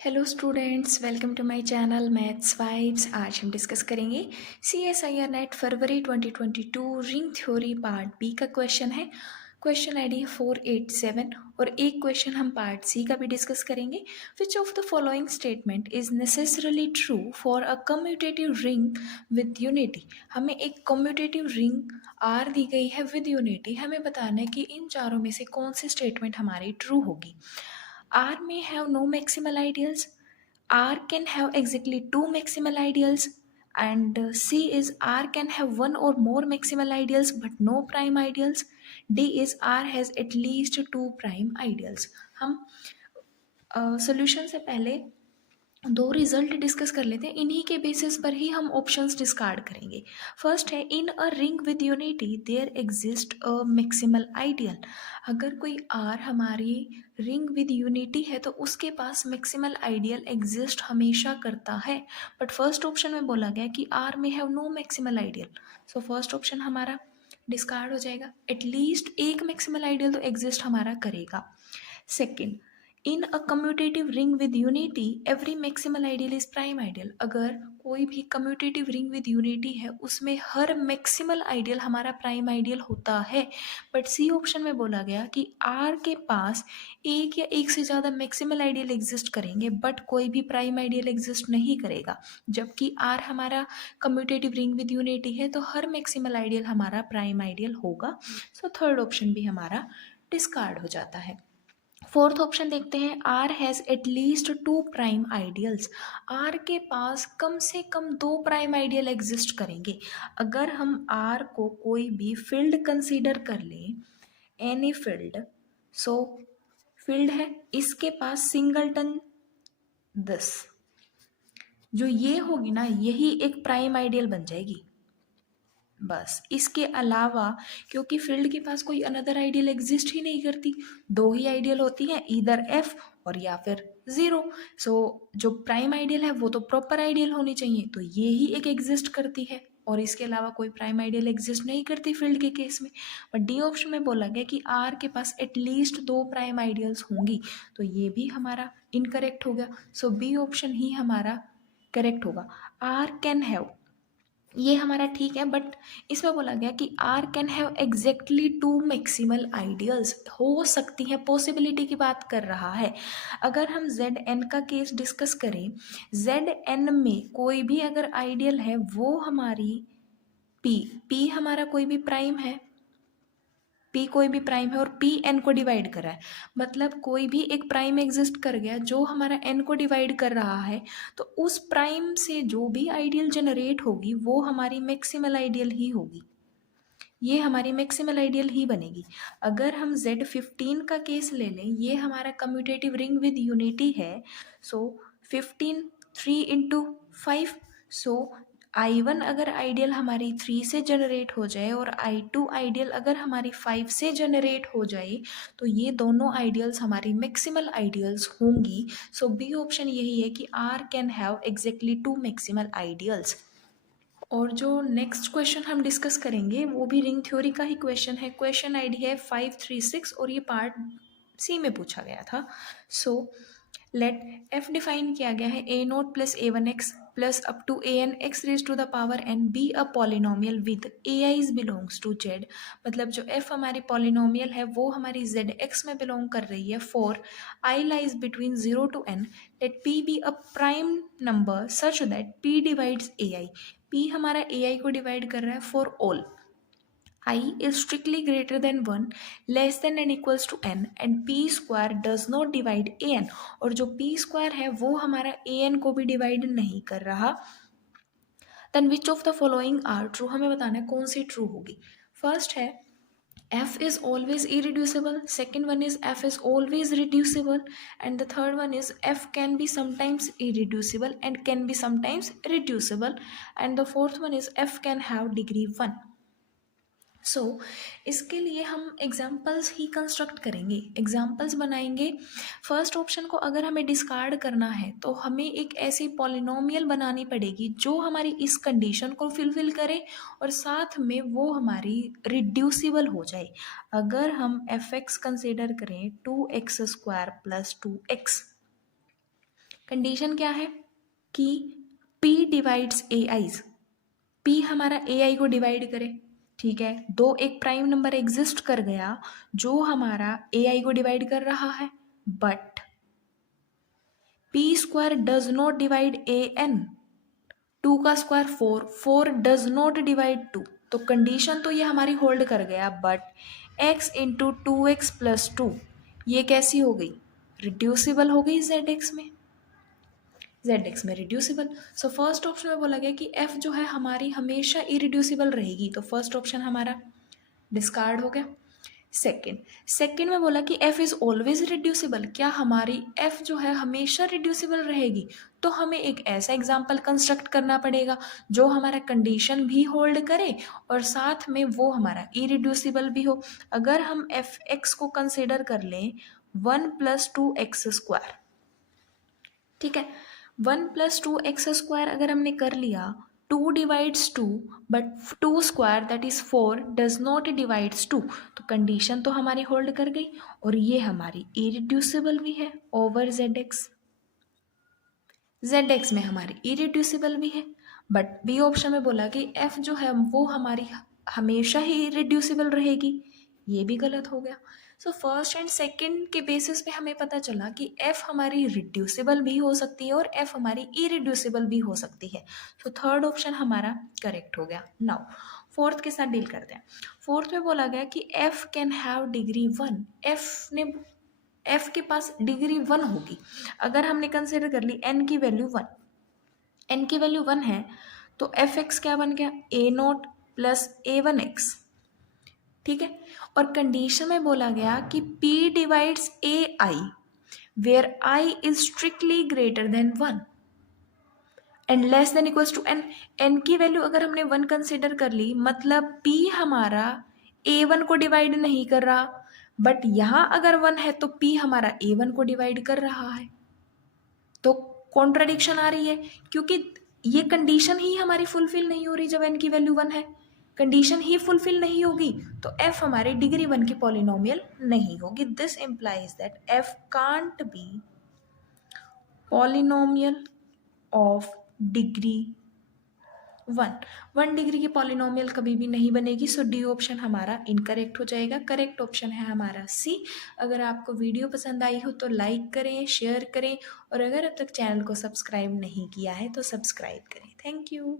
Hello students, welcome to my channel maths vibes. आज हम discuss करेंगे CSIR नेट फरवरी 2022 रिंग थ्योरी पार्ट बी का क्वेश्चन है। क्वेश्चन आईडी है 487 और एक क्वेश्चन हम पार्ट सी का भी डिस्कस करेंगे। विच of the following statement is necessarily true for a commutative ring with unity. हमें एक कम्यूटेटिव रिंग आर दी गई है विद यूनिटी। हमें बताना है कि इन चारों में से कौन सी स्टेटमेंट हमारी ट्रू होगी। R may have no maximal ideals. R can have exactly two maximal ideals. And C is R can have one or more maximal ideals but no prime ideals. D is R has at least two prime ideals. हम solution से पहले दो result discuss कर लेते हैं। इन्हीं के basis पर ही हम ऑप्शंस डिस्कार्ड करेंगे। फर्स्ट है, in a ring with unity there exist a maximal ideal. अगर कोई आर हमारी रिंग विद यूनिटी है तो उसके पास मैक्सिमल आइडियल एग्जिस्ट हमेशा करता है। बट फर्स्ट ऑप्शन में बोला गया कि आर में have no maximal ideal, so first option हमारा डिस्कार्ड हो जाएगा। एटलीस्ट एक मैक्सिमल आइडियल तो एग्जिस्ट हमारा करेगा। Second, in a commutative ring with unity every maximal ideal is prime ideal. अगर कोई भी कम्यूटेटिव रिंग विद यूनिटी है उसमें हर मैक्सिमल आइडियल हमारा प्राइम आइडियल होता है। बट सी ऑप्शन में बोला गया कि आर के पास एक या एक से ज़्यादा मैक्सिमल आइडियल एग्जिस्ट करेंगे बट कोई भी प्राइम आइडियल एग्जिस्ट नहीं करेगा। जबकि आर हमारा कम्यूटेटिव रिंग विद यूनिटी है तो हर मैक्सिमल आइडियल हमारा प्राइम आइडियल होगा। सो थर्ड ऑप्शन भी हमारा डिस्कार्ड हो जाता है। फोर्थ ऑप्शन देखते हैं, R has at least two prime ideals. R के पास कम से कम दो प्राइम आइडियल एग्जिस्ट करेंगे। अगर हम आर को कोई भी फील्ड कंसीडर कर लें, एनी फील्ड, सो फील्ड है, इसके पास सिंगलटन 10, जो ये होगी ना यही एक प्राइम आइडियल बन जाएगी। बस इसके अलावा क्योंकि फील्ड के पास कोई अनदर आइडियल एग्जिस्ट ही नहीं करती, दो ही आइडियल होती हैं, इधर एफ और या फिर ज़ीरो। सो जो प्राइम आइडियल है वो तो प्रॉपर आइडियल होनी चाहिए, तो ये ही एक एग्जिस्ट करती है और इसके अलावा कोई प्राइम आइडियल एग्जिस्ट नहीं करती फील्ड के केस में। बट डी ऑप्शन में बोला गया कि आर के पास एटलीस्ट दो प्राइम आइडियल्स होंगी, तो ये भी हमारा इनकरेक्ट हो गया। सो बी ऑप्शन ही हमारा करेक्ट होगा। आर कैन हैव, ये हमारा ठीक है, बट इसमें बोला गया कि R can have exactly two maximal ideals. हो सकती है, पॉसिबिलिटी की बात कर रहा है। अगर हम जेड एन का केस डिस्कस करें, जेड एन में कोई भी अगर आइडियल है वो हमारी पी पी हमारा कोई भी प्राइम है, पी कोई भी प्राइम है और पी एन को डिवाइड कर रहा है, मतलब कोई भी एक प्राइम एग्जिस्ट कर गया जो हमारा एन को डिवाइड कर रहा है, तो उस प्राइम से जो भी आइडियल जनरेट होगी वो हमारी मैक्सिमल आइडियल ही होगी, ये हमारी मैक्सिमल आइडियल ही बनेगी। अगर हम Z15 का केस ले लें, ये हमारा कम्यूटेटिव रिंग विद यूनिटी है। सो 15 3 इंटू 5, सो I1 अगर आइडियल हमारी 3 से जनरेट हो जाए और I2 आइडियल अगर हमारी 5 से जनरेट हो जाए तो ये दोनों आइडियल्स हमारी मैक्सिमल आइडियल्स होंगी। सो बी ऑप्शन यही है कि R can have exactly two maximal ideals. और जो नेक्स्ट क्वेश्चन हम डिस्कस करेंगे वो भी रिंग थ्योरी का ही क्वेश्चन है। क्वेश्चन आईडी है 536 और ये पार्ट सी में पूछा गया था। सो लेट एफ डिफाइन किया गया है A naught plus A one X plus up to A N X raise to the power N be a polynomial with A I's belongs to Z. मतलब जो F हमारी polynomial है वो हमारी Z x में बिलोंग कर रही है for I lies between 0 to n, let P be a prime number such that P divides A I. P हमारा ए आई को डिवाइड कर रहा है for all I is strictly greater than 1, less than and equals to n, and p square does not divide an। और जो p square है वो हमारा an को भी डिवाइड नहीं कर रहा। Then which of the following are true, हमें बताना है कौन सी ट्रू होगी। फर्स्ट है f is always irreducible, second one is f is always reducible, and the third one is f can be sometimes irreducible and can be sometimes reducible, and the fourth one is f can have degree 1। सो इसके लिए हम examples ही construct करेंगे, examples बनाएंगे। First option को अगर हमें discard करना है तो हमें एक ऐसी पॉलिनोमियल बनानी पड़ेगी जो हमारी इस कंडीशन को फिलफिल करे और साथ में वो हमारी रिड्यूसिबल हो जाए। अगर हम एफ एक्स कंसिडर करें 2x² + 2x, कंडीशन क्या है कि P डिवाइड्स AIs, P हमारा AI को डिवाइड करे, ठीक है। दो एक प्राइम नंबर एग्जिस्ट कर गया जो हमारा AI को डिवाइड कर रहा है, but P square does not divide AN, 2 का स्क्वायर 4, 4 डज नॉट डिवाइड 2, तो कंडीशन तो ये हमारी होल्ड कर गया, but x into 2x plus 2 ये कैसी हो गई, रिड्यूसिबल हो गई ZX में, ZX में रिड्यूसिबल। सो फर्स्ट ऑप्शन में बोला गया कि f जो है हमारी हमेशा इरिड्यूसिबल रहेगी, तो फर्स्ट ऑप्शन हमारा डिस्कार्ड हो गया। सेकेंड में बोला कि f इज ऑलवेज रिड्यूसिबल, क्या हमारी f जो है हमेशा रिड्यूसिबल रहेगी, तो हमें एक ऐसा एग्जाम्पल कंस्ट्रक्ट करना पड़ेगा जो हमारा कंडीशन भी होल्ड करे और साथ में वो हमारा इरिड्यूसिबल भी हो। अगर हम fx को कंसिडर कर लें 1 + 2x स्क्वायर, ठीक है, 1 + 2x स्क्वायर अगर हमने कर लिया, 2 divides 2 but 2 square that is 4 does not divides 2, तो कंडीशन तो हमारी होल्ड कर गई और ये हमारी इरिड्यूसिबल भी है ओवर ZX, ZX में हमारी इरिड्यूसिबल भी है। बट बी ऑप्शन में बोला कि F जो है वो हमारी हमेशा ही इरिड्यूसिबल रहेगी, ये भी गलत हो गया। सो फर्स्ट एंड सेकंड के बेसिस पे हमें पता चला कि F हमारी रिड्यूसिबल भी हो सकती है और F हमारी इरिड्यूसिबल भी हो सकती है। सो थर्ड ऑप्शन हमारा करेक्ट हो गया। नाउ फोर्थ के साथ डील करते हैं। फोर्थ में बोला गया कि F can have degree 1, F के पास डिग्री 1 होगी। अगर हमने कंसिडर कर ली n की वैल्यू 1, n की वैल्यू 1 है तो fx क्या बन गया, a0 प्लस a1x, ठीक है। और कंडीशन में बोला गया कि P divides AI where I is strictly greater than 1 and less than equals to n। n की वैल्यू अगर हमने 1 कंसिडर कर ली, मतलब P हमारा A1 को डिवाइड नहीं कर रहा, बट यहां अगर 1 है तो P हमारा A1 को डिवाइड कर रहा है, तो कॉन्ट्राडिक्शन आ रही है क्योंकि ये कंडीशन ही हमारी फुलफिल नहीं हो रही। जब n की वैल्यू 1 है, कंडीशन ही फुलफिल नहीं होगी तो f हमारी डिग्री 1 की पॉलिनोमियल नहीं होगी। This implies that f can't be polynomial of degree 1 degree की पॉलिनोमियल कभी भी नहीं बनेगी। सो डी ऑप्शन हमारा इनकरेक्ट हो जाएगा। करेक्ट ऑप्शन है हमारा सी। अगर आपको वीडियो पसंद आई हो तो लाइक करें, शेयर करें और अगर अब तक चैनल को सब्सक्राइब नहीं किया है तो सब्सक्राइब करें। Thank you.